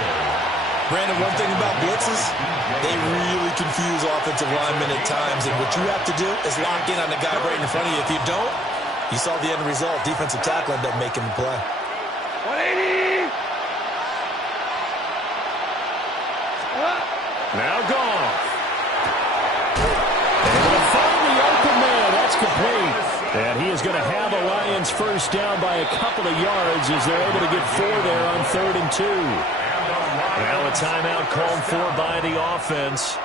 Brandon, one thing about blitzes, they really confuse offensive linemen at times, and what you have to do is lock in on the guy right in front of you. If you don't, you saw the end result. Defensive tackle ended up making the play. 180. Now Goff. Able to find the open man. That's complete. And he is going to have a Lions first down by a couple of yards as they're able to get 4 there on 3rd and 2. Now a timeout called for by the offense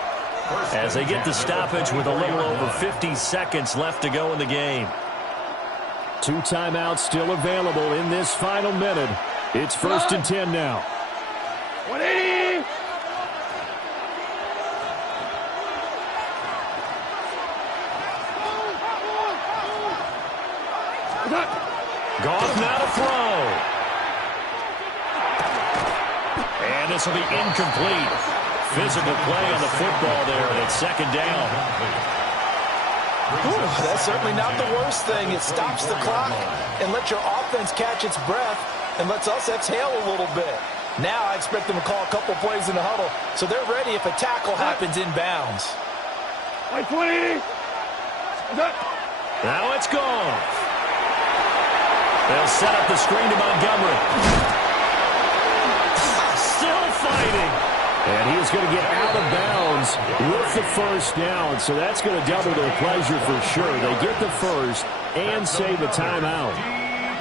as they get the stoppage with a little over 50 seconds left to go in the game. 2 timeouts still available in this final minute. It's 1st and 10 now. 180. Goff now to throw. And this will be incomplete. Physical play on the football there, and it's 2nd down. Ooh, that's certainly not the worst thing. It stops the clock and lets your offense catch its breath and lets us exhale a little bit. Now I expect them to call a couple plays in the huddle so they're ready if a tackle happens inbounds. 20. Now it's gone. They'll set up the screen to Montgomery. Still fighting. And he is going to get out of bounds with the first down. So that's going to double their pleasure for sure. They get the first and save a timeout.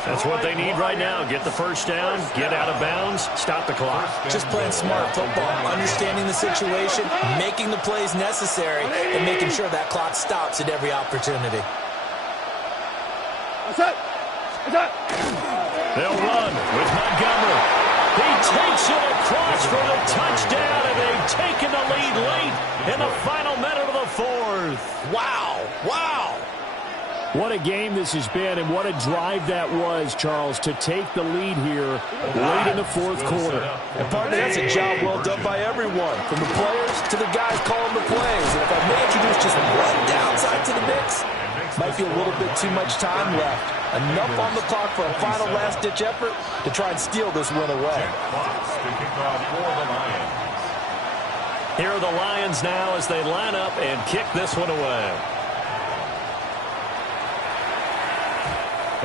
That's what they need right now. Get the first down, get out of bounds, stop the clock. Just playing smart football, understanding the situation, making the plays necessary, and making sure that clock stops at every opportunity. They'll run with Montgomery. He takes it across for the touchdown, and they've taken the lead late in the final minute of the 4th. Wow, wow. What a game this has been, and what a drive that was, Charles, to take the lead here late in the 4th quarter. And partner, that's a job well done by everyone, from the players to the guys calling the plays. And if I may introduce just one downside to the mix, might be a little bit too much time left. Enough on the clock for a final last-ditch effort to try and steal this win away. Here are the Lions now as they line up and kick this one away.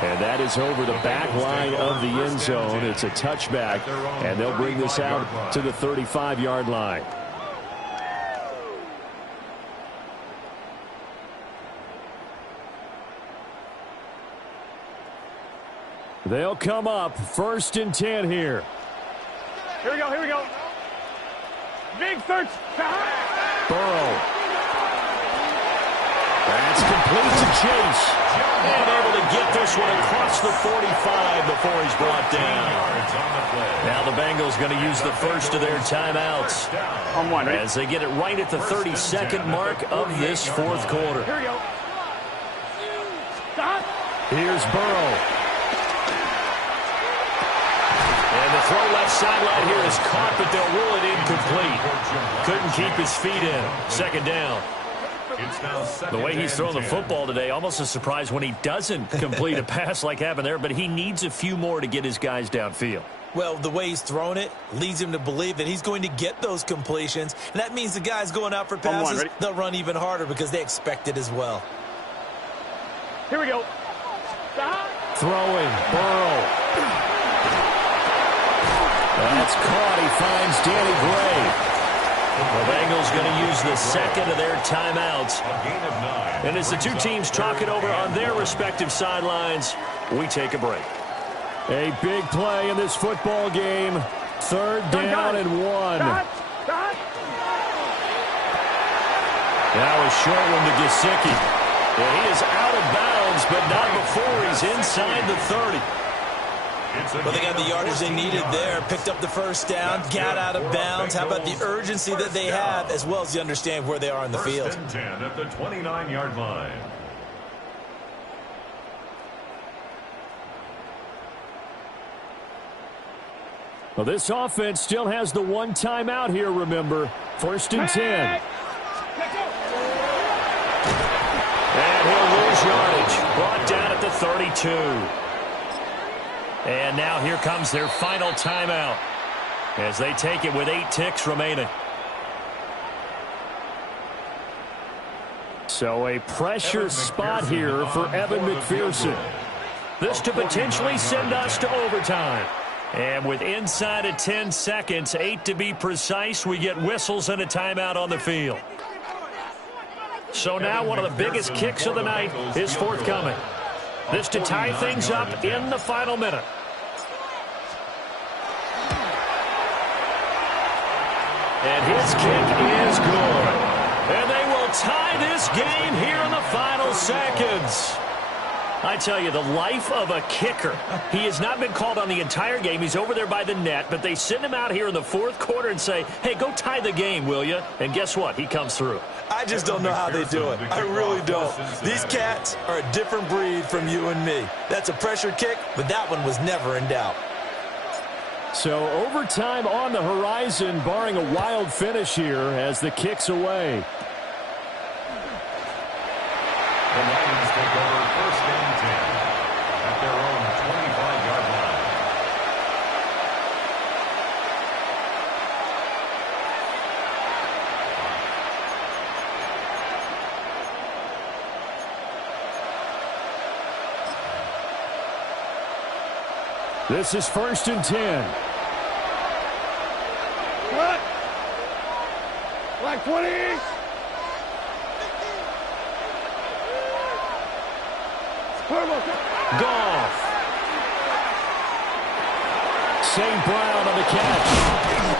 And that is over the back line of the end zone. It's a touchback, and they'll bring this out to the 35-yard line. They'll come up 1st and 10 here. Here we go, here we go. Big search. Burrow. That's complete to Chase. And able to get this one across the 45 before he's brought down. Now the Bengals going to use the first of their timeouts as they get it right at the 32nd mark of this 4th quarter. Here we go. Stop. Here's Burrow. And the throw left sideline here is caught, but they'll rule it incomplete. Couldn't keep his feet in. 2nd down. The way he's throwing the football today, almost a surprise when he doesn't complete a pass like happened there, but he needs a few more to get his guys downfield. Well, the way he's thrown it leads him to believe that he's going to get those completions, and that means the guys going out for passes, they'll run even harder because they expect it as well. Here we go. Throwing, Burrow. That's caught. He finds Danny Gray. The Bengals going to use the second of their timeouts. And as the two teams talk it over on their respective sidelines, we take a break. A big play in this football game. Third down and 1. Now a short one to Gesicki. And he is out of bounds, but not before he's inside the 30. Well, they got the yardage they needed there. Picked up the first down, got out of bounds. How about the urgency that they have, as well as you understand where they are in the field? First and 10 at the 29-yard line. Well, this offense still has the one timeout here, remember. First and 10. And he'll lose yardage. Brought down at the 32. And now here comes their final timeout as they take it with 8 ticks remaining. So a pressure spot here for Evan McPherson. This to potentially send us to overtime. And with inside of 10 seconds, 8 to be precise, we get whistles and a timeout on the field. So now one of the biggest kicks of the night is forthcoming. This to tie things up in the final minute. And his kick is good. And they will tie this game here in the final seconds. I tell you, the life of a kicker. He has not been called on the entire game. He's over there by the net, but they send him out here in the fourth quarter and say, hey, go tie the game, will you? And guess what? He comes through. I just don't know how they do it. I really don't. These cats are a different breed from you and me. That's a pressure kick, but that one was never in doubt. So overtime on the horizon, barring a wild finish here as the kick's away. The Lions take over first and 10 at their own 25-yard line. This is first and 10. What? Black 20. Goff. St. Brown on the catch.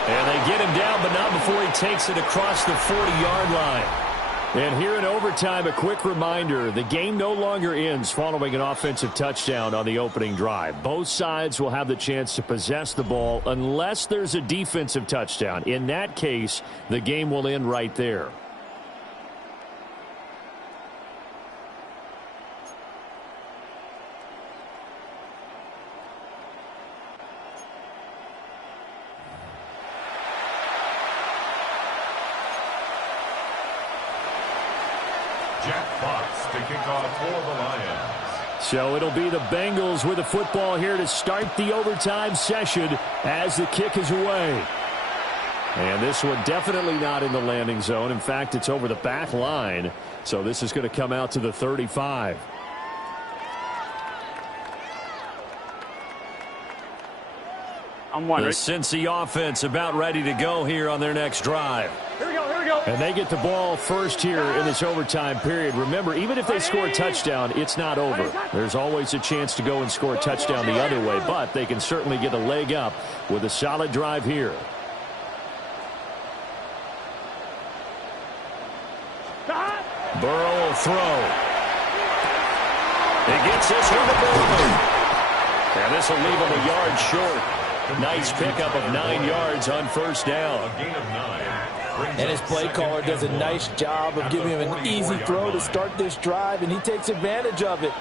And they get him down, but not before he takes it across the 40-yard line. And here in overtime, a quick reminder, the game no longer ends following an offensive touchdown on the opening drive. Both sides will have the chance to possess the ball unless there's a defensive touchdown. In that case, the game will end right there. So it'll be the Bengals with the football here to start the overtime session as the kick is away. And this one definitely not in the landing zone. In fact, it's over the back line. So this is going to come out to the 35. I'm wondering. The Cincy offense about ready to go here on their next drive. Here we go, here we go. And they get the ball first here in this overtime period. Remember, even if they score a touchdown, it's not over. There's always a chance to go and score a touchdown the other way, but they can certainly get a leg up with a solid drive here. Burrow will throw. He gets this one to Burrow. And this will leave him a yard short. Nice pickup of 9 yards on first down. And his play caller does a nice job of giving him an easy throw to start this drive, and he takes advantage of it.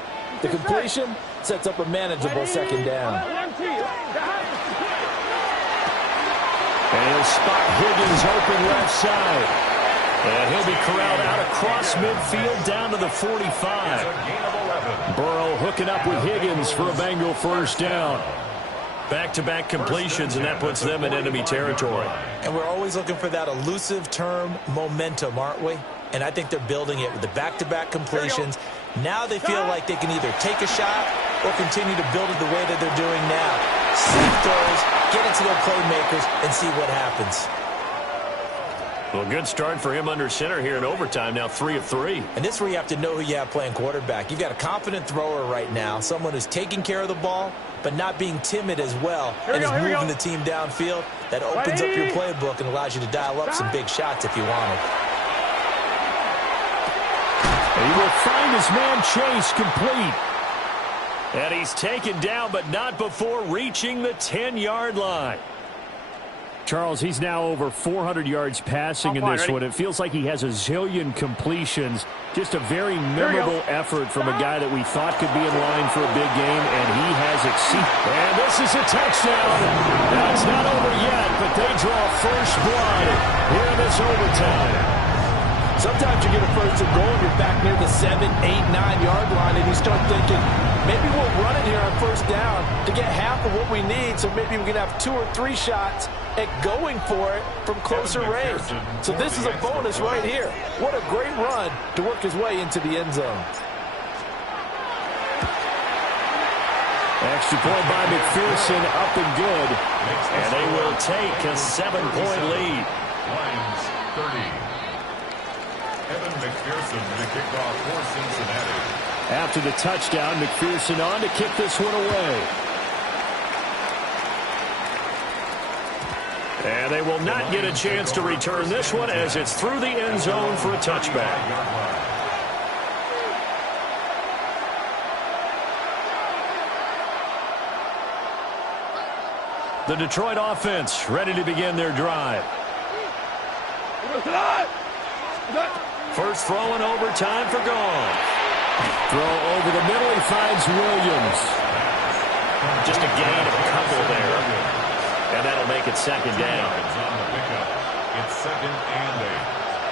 The completion sets up a manageable second down. And he'll spot Higgins open left side. And he'll be corralled out across midfield down to the 45. Burrow hooking up with Higgins for a Bengal first down. Back-to-back completions, and that puts them in enemy territory. And we're always looking for that elusive term, momentum, aren't we? And I think they're building it with the back-to-back completions. Now they feel like they can either take a shot or continue to build it the way that they're doing now. Safe throws, get it to their playmakers, and see what happens. Well, good start for him under center here in overtime. Now 3 of 3. And this is where you have to know who you have playing quarterback. You've got a confident thrower right now, someone who's taking care of the ball, but not being timid as well, and is moving the team downfield. That opens up your playbook and allows you to dial up some big shots if you want it. He will find his man Chase complete. And he's taken down, but not before reaching the 10-yard line. Charles, he's now over 400 yards passing in this one. It feels like he has a zillion completions. Just a very memorable effort from a guy that we thought could be in line for a big game, and he has exceeded. And this is a touchdown. Now, it's not over yet, but they draw first blood here in this overtime. Sometimes you get a first and goal, and you're back near the 7, 8, 9-yard line, and you start thinking, maybe we'll run it here on first down to get half of what we need, so maybe we can have 2 or 3 shots at going for it from closer range. So this is a bonus right here. What a great run to work his way into the end zone. Extra point by McPherson, up and good. And they will take a 7-point lead. Lions 30. Evan McPherson to kick off for Cincinnati. After the touchdown, McPherson on to kick this one away. And they will not get a chance to return this one as it's through the end zone for a touchback. The Detroit offense ready to begin their drive. First throw in overtime for Gone. Throw over the middle, he finds Williams. Just a gain of a couple there. And that'll make it second down. On the pickup. It's 2nd and 8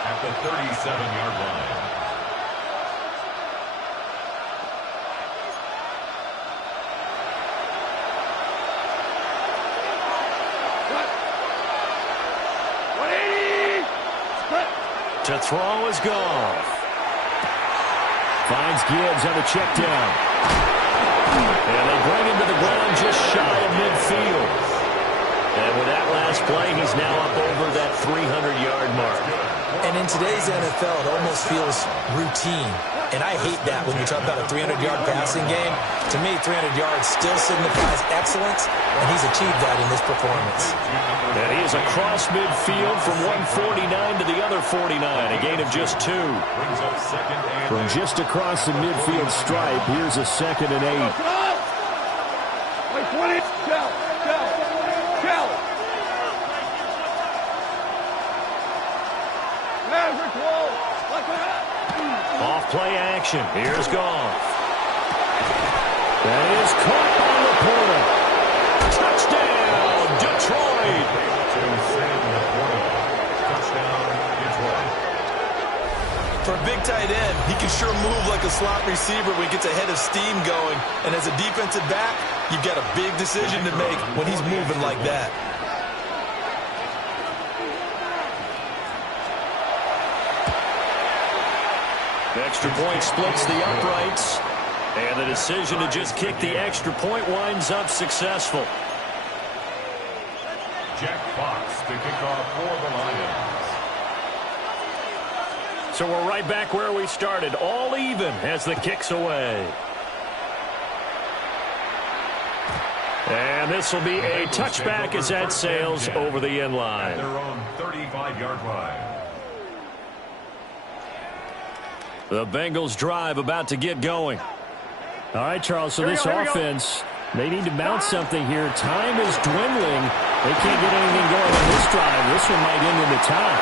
at the 37-yard line. To throw is Goff. Finds Gibbs on the check down. And they bring him to the ground just shy of midfield. And with that last play, he's now up over that 300-yard mark. And in today's NFL, it almost feels routine. And I hate that when you talk about a 300-yard passing game. To me, 300 yards still signifies excellence, and he's achieved that in this performance. And he is across midfield from 149 to the other 49, a gain of just 2. From just across the midfield stripe, here's a 2nd and 8. Off play action. Here's Goff. That is caught by Laporta. Touchdown, Detroit. Touchdown, Detroit. For a big tight end, he can sure move like a slot receiver when he gets a head of steam going. And as a defensive back, you've got a big decision to make when he's moving like that. Extra point splits the uprights. And the decision to just kick the extra point winds up successful. Jack Fox to kick off for the Lions. So we're right back where we started, all even as the kick's away. And this will be a touchback as that sails over the end line. At their own 35-yard line. The Bengals drive about to get going. All right, Charles, so this offense, they need to mount something here. Time is dwindling. They can't get anything going on this drive. This one might end in the tie.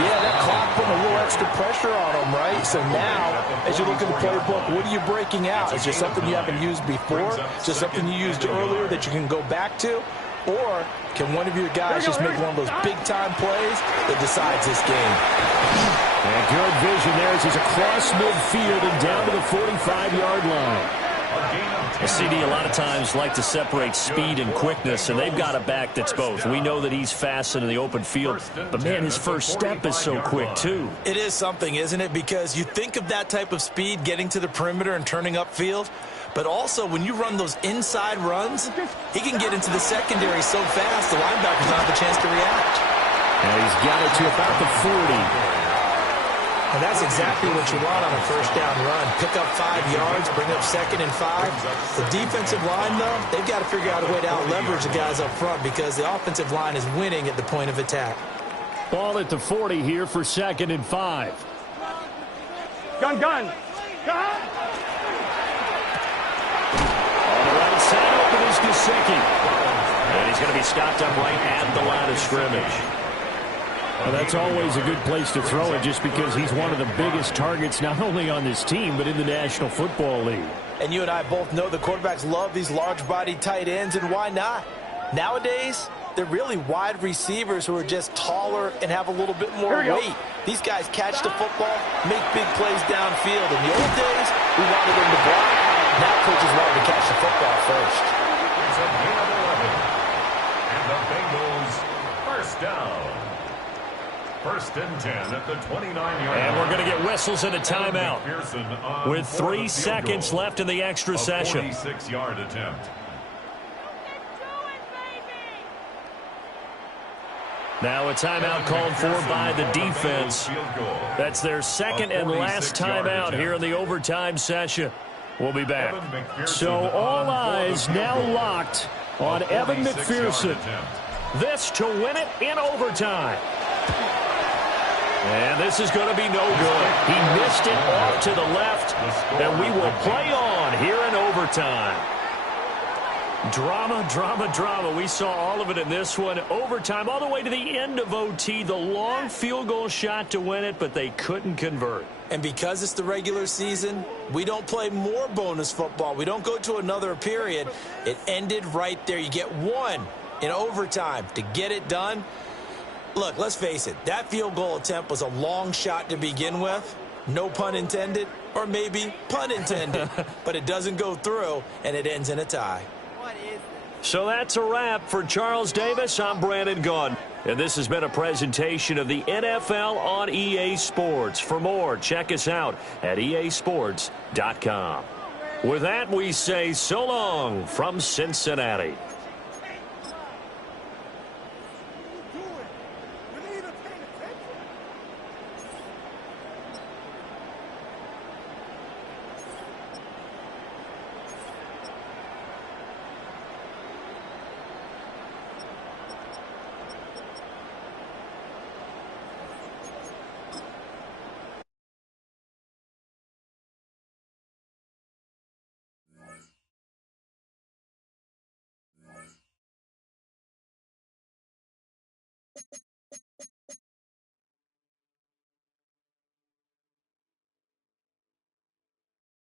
Yeah, that clock put a little extra pressure on them, right? So now, as you look at the playbook, what are you breaking out? Is there something you haven't used before? Just something you used earlier that you can go back to? Or can one of your guys just make one of those big-time plays that decides this game? And good vision there as he's across midfield and down to the 45-yard line. The CD a lot of times like to separate speed and quickness, and they've got a back that's both. We know that he's fast in the open field, but, man, his first step is so quick, too. It is something, isn't it? Because you think of that type of speed getting to the perimeter and turning upfield, But also, when you run those inside runs, he can get into the secondary so fast, the linebackers don't have a chance to react. And he's got it to about the 40. And that's exactly what you want on a first down run. Pick up 5 yards, bring up 2nd and 5. The defensive line, though, they've got to figure out a way to out-leverage the guys up front because the offensive line is winning at the point of attack. Ball at the 40 here for 2nd and 5. Gun. On the right side, open is Gesicki. And he's going to be stopped up right at the line of scrimmage. Well, that's always a good place to throw it just because he's one of the biggest targets not only on this team but in the National Football League. And you and I both know the quarterbacks love these large-bodied tight ends, and why not? Nowadays, they're really wide receivers who are just taller and have a little bit more weight. These guys catch the football, make big plays downfield. In the old days, we wanted them to block. Now coaches want them to catch the football first. It's a gain of 11. And the Bengals first down. 1st and 10 at the 29-yard line. And we're going to get whistles and a timeout with 3 seconds left in the extra session. 46-yard attempt. Now a timeout called for by the defense. That's their 2nd and last timeout here in the overtime session. We'll be back. So all eyes now locked on Evan McPherson. This to win it in overtime. And this is going to be no good. He missed it off to the left, and we will play on here in overtime. Drama, drama, drama. We saw all of it in this one. Overtime all the way to the end of OT. The long field goal shot to win it, but they couldn't convert. And because it's the regular season, we don't play more bonus football. We don't go to another period. It ended right there. You get one in overtime to get it done. Look, let's face it. That field goal attempt was a long shot to begin with. No pun intended, or maybe pun intended. But it doesn't go through, and it ends in a tie. So that's a wrap for Charles Davis. I'm Brandon Gaudin. And this has been a presentation of the NFL on EA Sports. For more, check us out at easports.com. With that, we say so long from Cincinnati.